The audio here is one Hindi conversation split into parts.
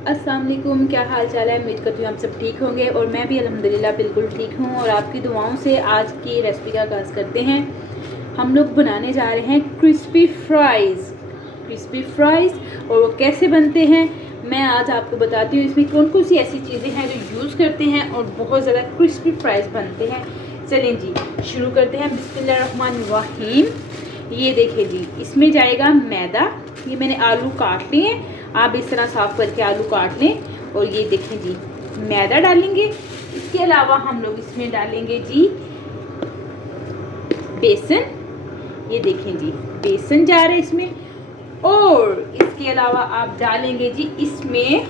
अस्सलाम वालेकुम, क्या हाल चाल है। उम्मीद करती हूँ आप सब ठीक होंगे और मैं भी अल्हम्दुलिल्लाह बिल्कुल ठीक हूँ और आपकी दुआओं से आज की रेसिपी का आगाज़ करते हैं। हम लोग बनाने जा रहे हैं क्रिस्पी फ्राइज़ और वो कैसे बनते हैं मैं आज आपको बताती हूँ। इसमें कौन कौन सी ऐसी चीज़ें हैं जो यूज़ करते हैं और बहुत ज़्यादा क्रिस्पी फ्राइज़ बनते हैं। चलें जी शुरू करते हैं। बिस्मिल्लाहिर्रहमानिर्रहीम। ये देखिए जी, इसमें जाएगा मैदा। ये मैंने आलू काट लिए हैं, आप इस तरह साफ़ करके आलू काट लें। और ये देखें जी, मैदा डालेंगे। इसके अलावा हम लोग इसमें डालेंगे जी बेसन। ये देखें जी, बेसन जा रहा है इसमें। और इसके अलावा आप डालेंगे जी इसमें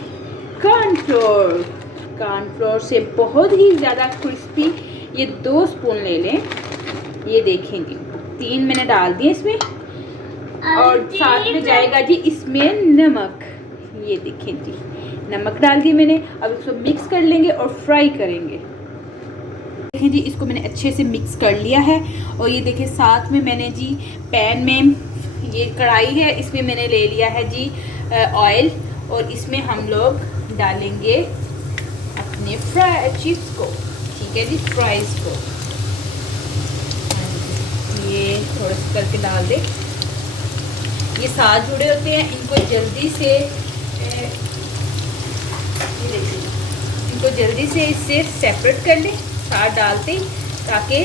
कॉर्नफ्लोर से बहुत ही ज़्यादा क्रिस्पी। ये 2 स्पून ले लें। ये देखें जी, 3 मैंने डाल दिए इसमें। और साथ में जाएगा जी इसमें नमक। ये देखें जी, नमक डाल दिए मैंने। अब इसको मिक्स कर लेंगे और फ्राई करेंगे। देखें जी, इसको मैंने अच्छे से मिक्स कर लिया है। और ये देखिए साथ में मैंने जी पैन में, ये कढ़ाई है, इसमें मैंने ले लिया है जी ऑयल। और इसमें हम लोग डालेंगे अपने फ्राई चिप्स को। ठीक है जी, फ्राइज को ये थोड़ा सा करके डाल दें। ये साथ जुड़े होते हैं, इनको जल्दी से इससे सेपरेट कर लें साथ डालते, ताकि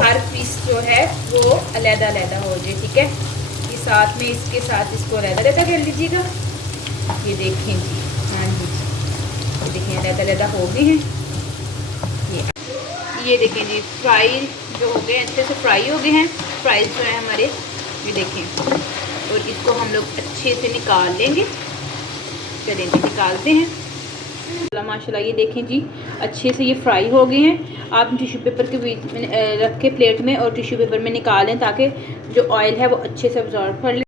हर पीस जो है वो अलग-अलग हो जाए। ठीक है, ये साथ में इसके साथ इसको अलग-अलग कर लीजिएगा। ये देखें जी, हाँ जी, ये देखें अलग-अलग हो गए हैं। ये देखें जी, फ्राई जो हो गए, अच्छे से फ्राई हो गए हैं फ्राइज़ जो है हमारे। ये देखें, और इसको हम लोग अच्छे से निकाल लेंगे। चलें जी निकालते हैं। माशाल्लाह ये देखें जी, अच्छे से ये फ्राई हो गए हैं। आप टिश्यू पेपर के बीच में रख के प्लेट में और टिश्यू पेपर में निकालें, ताकि जो ऑयल है वो अच्छे से अब्जॉर्ब कर ले।